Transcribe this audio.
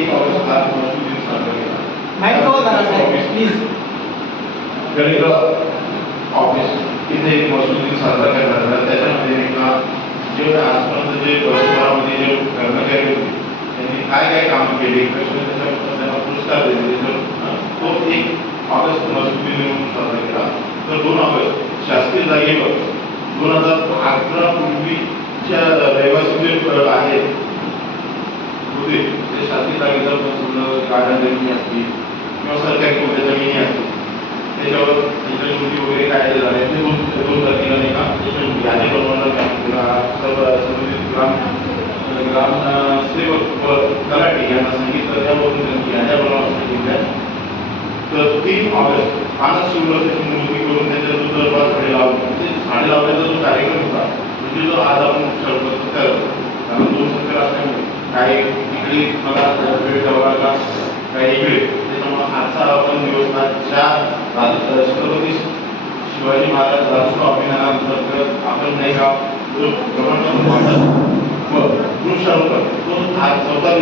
1 August हा महसूल दिन साजरा केला. प्लीज गणित ऑफिस इथे एक महसूल दिन साजरा करण्यात आला. त्याच्यामध्ये एका जे आजपर्यंत जे वर्षभरामध्ये जे कर्मचारी होते त्यांनी काय काय कामं केली कसे त्यांना पुरस्कार दिले तो 1 ऑगस्ट महसूल दिन म्हणून साजरा केला. तर 2 ऑगस्ट शासकीय जागेवर 2011 पूर्वीच्या रहिवासी जे आहेत होते ते शासकीय जागेवर गाड्या जमिनी असतील किंवा सरकारी कोणत्या जमिनी असतील त्याच्यावर त्यांच्या वगैरे काय झाले ते 2 तारखेला नाही का त्याच्या यादी बनवणार सर्व संबंधित ग्रामसेवक व तलाठी यांना सांगितलं त्यावरून त्यांनी याद्या बनवायला सांगितल्या. तर 3 ऑगस्ट मानस शिवरात्रीची मूर्ती करून त्याच्या जो दरबार झाडे लावले म्हणजे झाडे लावण्याचा जो कार्यक्रम होता म्हणजे जो आज आपण ठरवतो कारण 2 संख्या असल्यामुळे काही इकडे मला वेळ द्यावा लागला काही इकडे त्याच्यामुळे आजचा आपण दिवस ज्या छत्रपती शिवाजी महाराज राज्योत्सव अभियानांतर्गत आपण नाही का जो प्रमाणपत्र वाटप व वृक्षारोपण तो आज 14